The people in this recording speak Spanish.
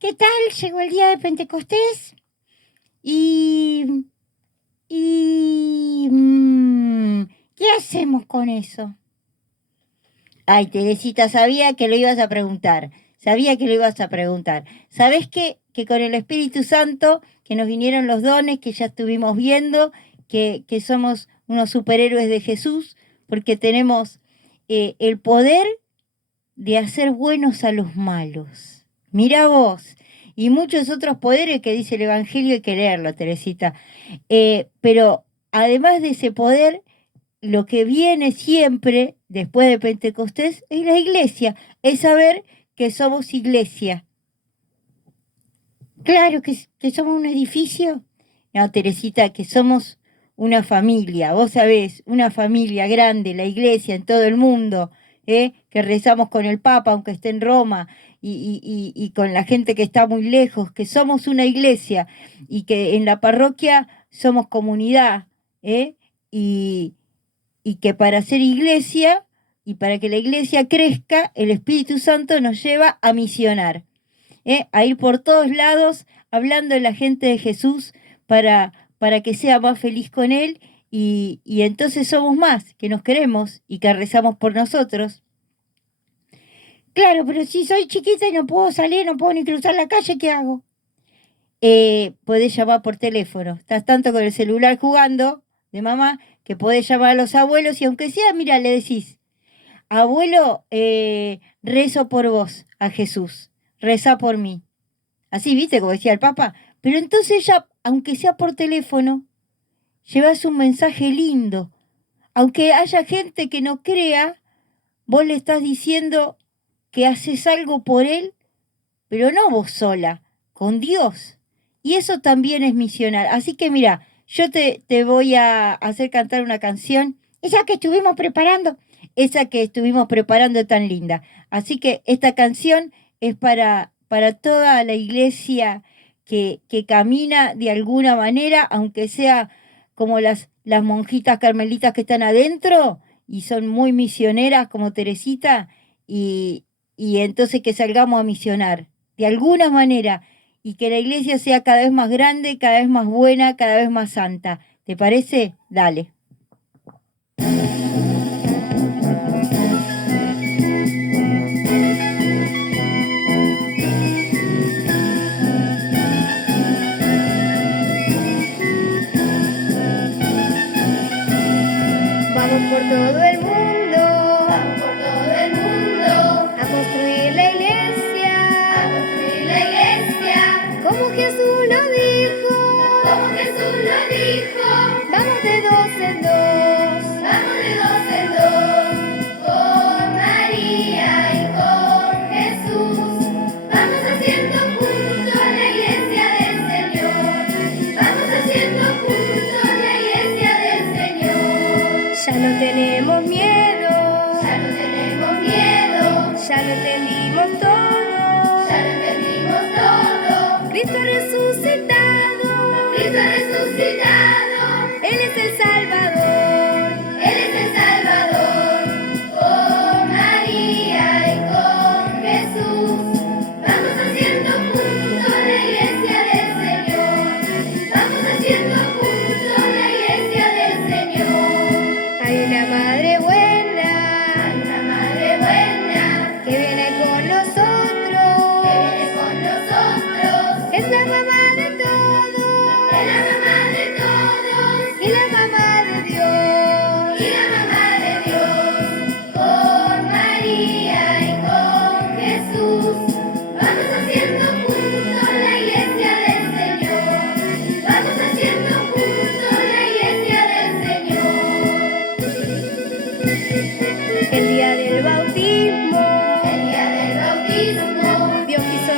¿qué tal? Llegó el día de Pentecostés y... ¿qué hacemos con eso? Ay, Teresita, sabía que lo ibas a preguntar. Sabía que lo ibas a preguntar. ¿Sabés qué? Que con el Espíritu Santo, que nos vinieron los dones, que ya estuvimos viendo, que somos unos superhéroes de Jesús, porque tenemos el poder de hacer buenos a los malos. Mira vos. Y muchos otros poderes que dice el Evangelio, hay que leerlo, Teresita. Pero además de ese poder, lo que viene siempre después de Pentecostés es la iglesia, es saber que somos iglesia. Claro que somos un edificio. No, Teresita, que somos una familia, vos sabés, una familia grande, la iglesia en todo el mundo, que rezamos con el Papa, aunque esté en Roma, y con la gente que está muy lejos, que somos una iglesia y que en la parroquia somos comunidad, y, y que para ser iglesia y para que la iglesia crezca, el Espíritu Santo nos lleva a misionar, a ir por todos lados hablando de la gente de Jesús para que sea más feliz con Él y entonces somos más, que nos queremos y que rezamos por nosotros. Claro, pero si soy chiquita y no puedo salir, no puedo ni cruzar la calle, ¿qué hago? Podés llamar por teléfono. Estás tanto con el celular jugando de mamá que podés llamar a los abuelos y aunque sea, mira, le decís, abuelo, rezo por vos a Jesús, reza por mí. Así, viste, como decía el Papa. Pero entonces ya, aunque sea por teléfono, llevas un mensaje lindo. Aunque haya gente que no crea, vos le estás diciendo que haces algo por él, pero no vos sola, con Dios. Y eso también es misionar. Así que mira, yo te voy a hacer cantar una canción, esa que estuvimos preparando tan linda. Así que esta canción es para toda la iglesia que camina de alguna manera, aunque sea como las monjitas carmelitas que están adentro y son muy misioneras como Teresita, y entonces que salgamos a misionar de alguna manera y que la iglesia sea cada vez más grande, cada vez más buena, cada vez más santa. ¿Te parece? Dale. Vamos por todo el mundo, a construir la iglesia, como Jesús lo dijo, vamos de dos en dos, con María y con Jesús, vamos haciendo juntos la iglesia del Señor, vamos haciendo juntos la iglesia del Señor. ya no tenemos miedo, ya lo entendimos todo, Cristo resucitado, Él es el Salvador, con María y con Jesús, vamos haciendo juntos la iglesia del Señor, vamos haciendo juntos la iglesia del Señor. hay una madre buena, que viene con nosotros, es la mamá de todos, y la mamá de Dios, con María y con Jesús, vamos haciendo juntos la iglesia del Señor, vamos haciendo juntos la iglesia del Señor. el día del bautismo, El día del bautismo, Dios quiso